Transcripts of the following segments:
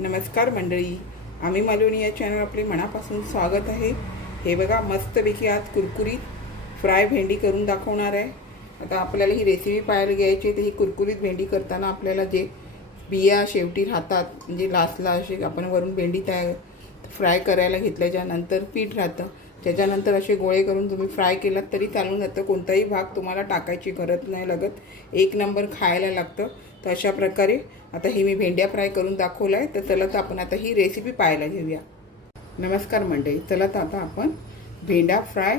नमस्कार मंडळी, आम्ही मालवणी या चॅनल आपले मनापासून स्वागत आहे। हे बघा, मस्तपैकी आज कुरकुरीत फ्राय भेंडी करून दाखवणार आहे। आता आपल्याला ही रेसिपी पाहायला घ्यायची तर ही कुरकुरीत भेंडी करताना आपल्याला जे बिया शेवटी राहतात, म्हणजे लास्टला असे आपण वरून भेंडी फ्राय करायला घेतल्याच्यानंतर पीठ राहतं, त्याच्यानंतर असे गोळे करून तुम्ही फ्राय केलात तरी चालून जातं। कोणताही भाग तुम्हाला टाकायची गरज नाही लागत, एक नंबर खायला लागतं। तर अशा प्रकारे आता ही मी भेंड्या फ्राय करून दाखवलं आहे। तर चला तर आपण आता ही रेसिपी पाहायला घेऊया। नमस्कार मंडळी, चला तर आता आपण भेंडा फ्राय,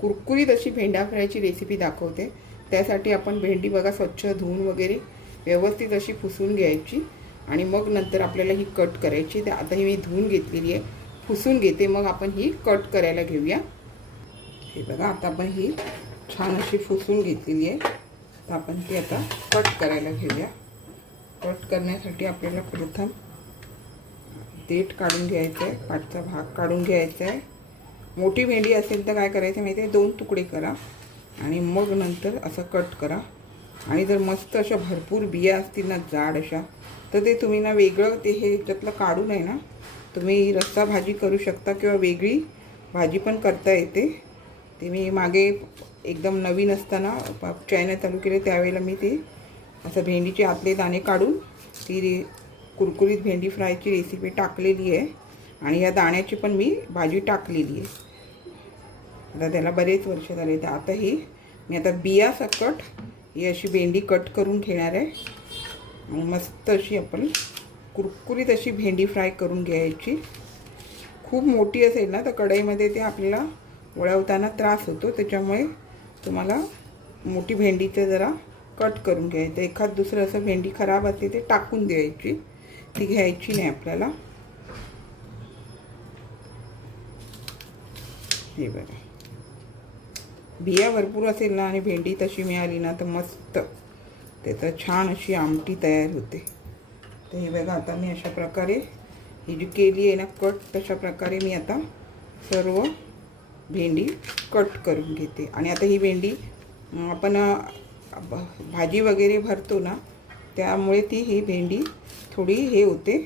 कुरकुरीत अशी भेंडा फ्रायची रेसिपी दाखवते। त्यासाठी आपण भेंडी बघा स्वच्छ धुवून वगैरे व्यवस्थित अशी पुसून घ्यायची आणि मग नंतर आपल्याला ही कट करायची। तर आता ही मी धुवून घेतलेली आहे, पुसून घेते, मग आपण ही कट करायला घेऊया। हे बघा, आता आपण ही छान अशी पुसून घेतलेली आहे, तर आपण ती आता कट करायला घेऊया। कट करण्यासाठी आपल्याला प्रथम देठ काढून घ्यायचं आहे, पाठचा भाग काढून घ्यायचा आहे। मोठी भेंडी असेल तर काय करायचं माहिती आहे, 2 तुकडे करा आणि मग नंतर असं कट करा। आणि जर मस्त अशा भरपूर बिया असतील ना जाड अशा, तर ते तुम्ही ना वेगळं ते हे त्यातलं काढून आहे ना तुम्ही रस्सा भाजी करू शकता किंवा वेगळी भाजी पण करता येते। ते मी मागे एकदम नवीन असताना चॅनल चालू केले त्यावेळेला मी ते असं भेंडीचे आतले दाणे काढून ती कुरकुरीत भेंडी फ्रायची रेसिपी टाकलेली आहे आणि या दाण्याची पण मी भाजी टाकलेली आहे। आता त्याला बरेच वर्ष झाले। तर आता ही मी आता बिया सकट ही अशी भेंडी कट करून घेणार आहे आणि मस्त अशी आपण कुरकुरीत अशी भेंडी फ्राय करून घ्यायची। खूप मोठी असेल ना तर कढईमध्ये ते आपल्याला वळवताना त्रास होतो, त्याच्यामुळे तुम्हाला मोठी भेंडीचे जरा कट करून घ्यायचं। एखाद दुसरं असं भेंडी खराब असते ते टाकून द्यायची, ती घ्यायची नाही आपल्याला। हे बघा, बिया भरपूर असेल ना आणि भेंडी तशी मिळाली ना तर मस्त त्याचं छान अशी आमटी तयार होते। तर हे बघा, आता मी अशा प्रकारे ही जी केली आहे ना कट, तशा प्रकारे मी आता सर्व भेंडी कट करून घेते। आणि आता ही भेंडी आपण भाजी वगैरे भरतो ना, त्यामुळे ती ही भेंडी थोडी हे होते।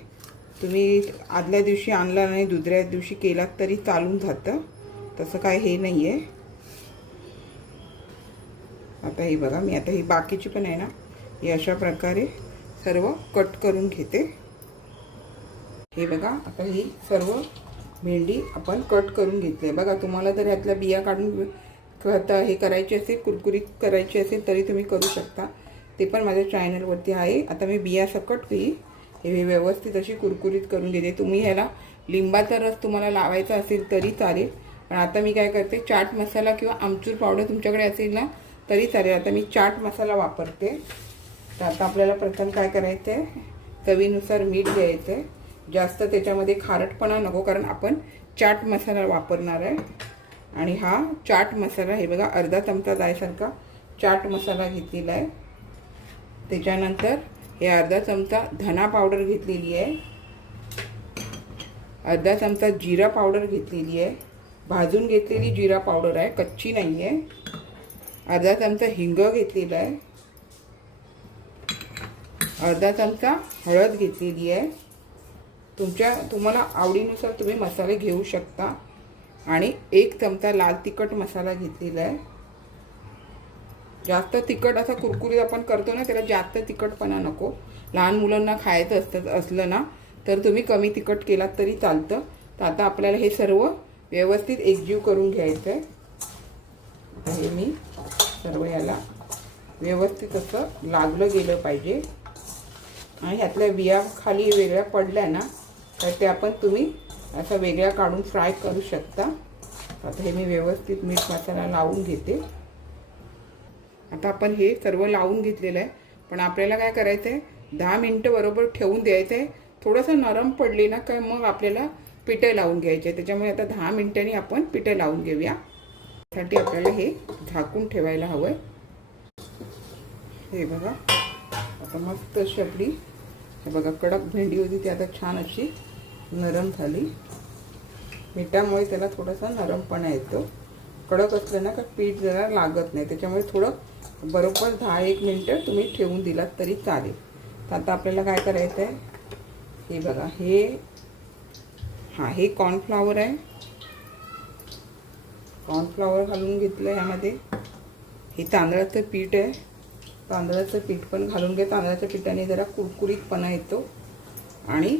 तुम्ही आदल्या दिवशी आणला नाही दुसऱ्या दिवशी केलात तरी चालून जातं, तसं काय हे नाही आहे। आता ही बघा, मी आता ही बाकीची पण आहे ना ही अशा प्रकारे सर्व कट करून घेते। हे बघा, आता ही सर्व भेंडी आपण कट करून घेतली आहे। बघा, तुम्हाला जर यातल्या बिया काढून हे करायची असेल, कुरकुरीत करायची असेल तरी तुम्ही करू शकता, ते पण माझ्या चॅनलवरती आहे। आता मी बिया सकट हे व्यवस्थित अशी कुरकुरीत करून घेते। तुम्ही ह्याला लिंबाचा रस तुम्हाला लावायचा असेल तरी चालेल, पण आता मी काय करते, चाट मसाला किंवा आमचूर पावडर तुमच्याकडे असेल ना तरी चालेल। आता मी चाट मसाला वापरते। तर आता आपल्याला प्रथम काय करायचं आहे, चवीनुसार मीठ घ्यायचं आहे। जास्त त्याच्यामध्ये खारटपणा नको, कारण आपण चाट मसाला वापरणार आहे। आणि हा चाट मसाला हे बघा, अर्धा चमचा जायसारखा चाट मसाला घेतलेला आहे। त्याच्यानंतर हे अर्धा चमचा धना पावडर घेतलेली आहे, अर्धा चमचा जिरा पावडर घेतलेली आहे, भाजून घेतलेली जिरा पावडर आहे, कच्ची नाही आहे। अर्धा चमचा हिंग घेतलेला आहे, अर्धा चमचा हळद घेतलेली आहे। तुम्हाला आवडीनुसार तुम्ही मसाले घेऊ शकता। आणि 1 चमचा लाल तिखट मसाला घेतलेला आहे। जास्त तिखट असा कुरकुरीत आपण करतो ना, त्याला जास्त तिखटपणा नको। लहान मुलांना खायचं असलं ना तर तुम्ही कमी तिखट केलात तरी चालतं। तर आता आपल्याला हे सर्व व्यवस्थित एकजीव करून घ्यायचं आहे। हे मी सर्व याला व्यवस्थित असं लागलं गेलं पाहिजे। आणि ह्यातल्या बिया खाली वेगळ्या पडल्या ना तर ते आपण तुम्ही असं वेगळ्या काढून फ्राय करू शकता। आता हे मी व्यवस्थित मीठ मसाला लावून घेते। आता आपण हे सर्व लावून घेतलेलं आहे, पण आपल्याला काय करायचं आहे, 10 मिनिटं बरोबर ठेवून द्यायचं आहे। थोडंसं नरम पडले ना काय मग आपल्याला पिठं लावून घ्यायचे आहे, त्याच्यामुळे आता 10 मिनिटांनी आपण पिठं लावून घेऊया। त्यासाठी आपल्याला हे झाकून ठेवायला हवं आहे। हे बघा, आता मस्त अशी आपली हे बघा कडक भेंडी होती ती आता छान अशी नरम झाली। मिठामुळे त्याला थोडासा नरमपणा येतो। कडक असलं ना का पीठ जरा लागत नाही, त्याच्यामुळे थोडं बरोबर 10-1 मिनिटं तुम्ही ठेवून दिलात तरी चालेल। तर आता आपल्याला काय करायचं आहे, हे बघा, हे कॉर्नफ्लॉवर आहे. कॉर्नफ्लॉवर घालून घेतलं यामध्ये. हे तांदळाचं पीठ आहे. तांदळाचं पीठ पण घालून घे. तांदळाच्या पिठाने जरा कुरकुरीतपणा येतो. आणि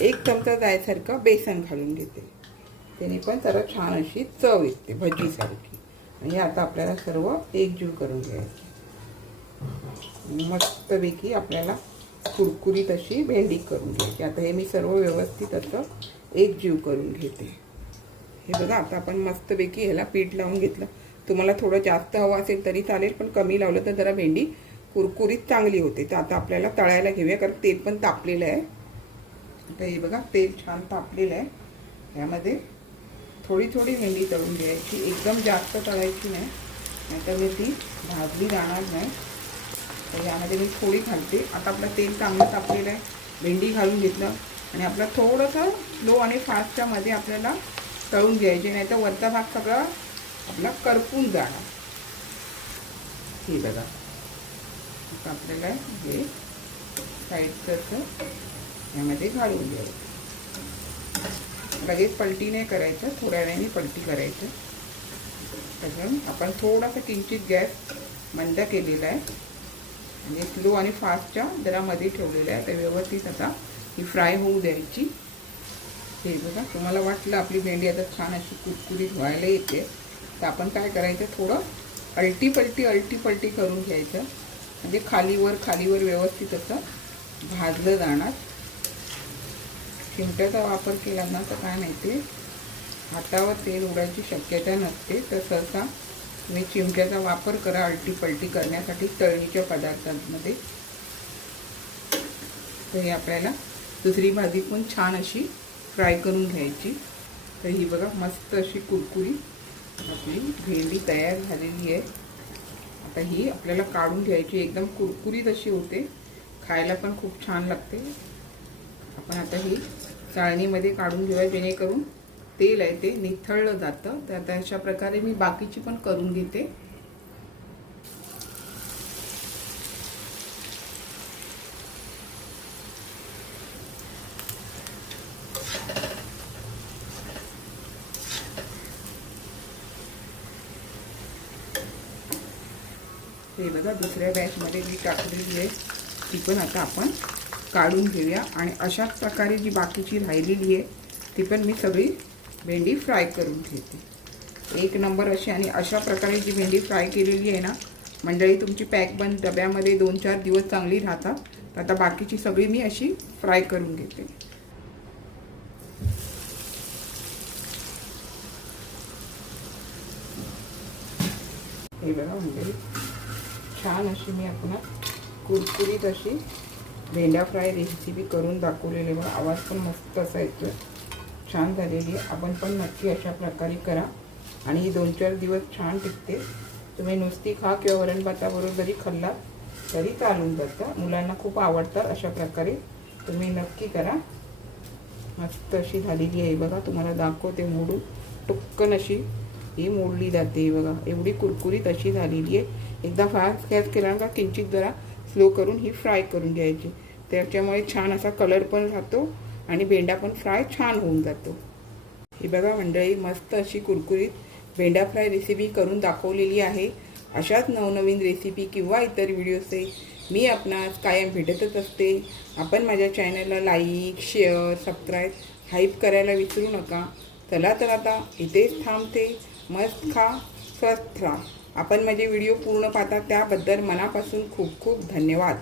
1 चमचा जायसारखं बेसन घालून घेते. त्याने पण जरा छान अशी चव येते भजीसारखी. आणि आता आपल्याला सर्व एकजीव करून घ्यायचे. मस्तपैकी आपल्याला कुरकुरीत अशी भेंडी करून घ्यायची. आता हे मी सर्व व्यवस्थित असं एकजीव करून घेते. हे बघा, आता आपण मस्तपैकी ह्याला पीठ लावून घेतलं. तुम्हाला थोडं जास्त हवं असेल तरी चालेल, पण कमी लावलं तर जरा भेंडी कुरकुरीत चांगली होते. तर आता आपल्याला तळायला घेऊया, कारण तेल पण तापलेलं आहे. आता हे बघा, तेल छान तापलेलं आहे. यामध्ये थोडी थोडी भेंडी तळून घ्यायची. एकदम जास्त तळायची नाही, नाहीतर मी ती भाजली जाणार नाही. तर यामध्ये मी थोडी घालते. आता आपलं तेल चांगलं तापलेलं आहे. भेंडी घालून घेतलं आणि आपलं थोडंसं लो आणि फास्टच्या मध्ये आपल्याला तळून घ्यायचे, नाही तर वरचा भाग सगळा आपला करपून जाणार. हे बघा, आता आपल्याला हे साईडचं यामध्ये घालून घ्यायचं. लगेच पलटी नाही करायचं, थोड्या वेळाने पलटी करायचं. त्याच्यामुळे आपण थोडासा किंचित गॅस मंद केलेला आहे आणि स्लो आणि फास्टच्या जरा मध्ये ठेवलेला आहे. तर व्यवस्थित आता ही फ्राय होऊ द्यायची. हे बघा, तुम्हाला वाटलं आपली भेंडी आता छान अशी कुरकुरीत व्हायला येते, तर आपण काय करायचं, थोडं अलटी पलटी करून घ्यायचं. म्हणजे खालीवर व्यवस्थित असं भाजलं जाणार. चिमट्याचा वापर केला ना तर काय माहिती, हातावर तेल उडायची शक्यता नसते. तर सहसा तुम्ही चिमट्याचा वापर करा अलटी पलटी करण्यासाठी तळणीच्या पदार्थांमध्ये. तर हे आपल्याला दुसरी भाजी पण छान अशी फ्राय करून घ्यायची. तर ही बघा, मस्त अशी कुरकुरीत आपली भेंडी तयार झालेली आहे. आता ही आपल्याला काढून घ्यायची. एकदम कुरकुरीत अशी होते, खायला पण खूप छान लागते. आपण आता ही चाळणीमध्ये काढून घेऊया, जेणेकरून तेल आहे ते निथळलं जातं. तर आता अशा प्रकारे मी बाकीची पण करून घेते. हे बघा, दुसऱ्या बॅचमध्ये मी टाकलेली आहे, ती पण आता आपण काढून घेऊया. आणि अशाच प्रकारे जी बाकीची राहिलेली आहे ती पण मी सगळी भेंडी फ्राय करून घेते. 1 नंबर अशी. आणि अशा प्रकारे जी भेंडी फ्राय केलेली आहे ना मंडळी, तुमची पॅकबंद डब्यामध्ये 2-4 दिवस चांगली राहतात. तर आता बाकीची सगळी मी अशी फ्राय करून घेते. हे बघा मंडळी, छान अशी मी आपणास कुरकुरीत अशी भेंड्या फ्राय रेसिपी करून दाखवलेली. बघा, आवाज पण मस्त असायचं, छान झालेली आहे. आपण पण नक्की अशा प्रकारे करा आणि ही 2-4 दिवस छान टिकते. तुम्ही नुसती खा किंवा वरण भाताबरोबर जरी खाल्ला तरी चालून जातं. मुलांना खूप आवडतात. अशा प्रकारे तुम्ही नक्की करा. मस्त अशी झालेली आहे. बघा, तुम्हाला दाखवते मोडून. टुक्कन अशी ही मोडली जाते. बघा, एवढी कुरकुरीत अशी झालेली आहे. एकदा फास्ट गॅस केला का किंचित जरा स्लो करून ही फ्राय करून घ्यायची. त्याच्यामुळे छान असा कलर पण राहतो आणि भेंडा पण फ्राय छान होऊन जातो. ही बघा मंडळी, मस्त अशी कुरकुरीत भेंडा फ्राय रेसिपी करून दाखवलेली आहे. अशाच नवनवीन रेसिपी किंवा इतर व्हिडिओचे मी आपणास कायम भेटतच असते. आपण माझ्या चॅनलला लाईक, शेअर, सबस्क्राईब, हाईप करायला विसरू नका. चला तर आता इथेच थांबते. मस्त खा, स्वस्थ राहा. आपण माझे व्हिडिओ पूर्ण पाहता त्याबद्दल मनापासून खूप खूप धन्यवाद.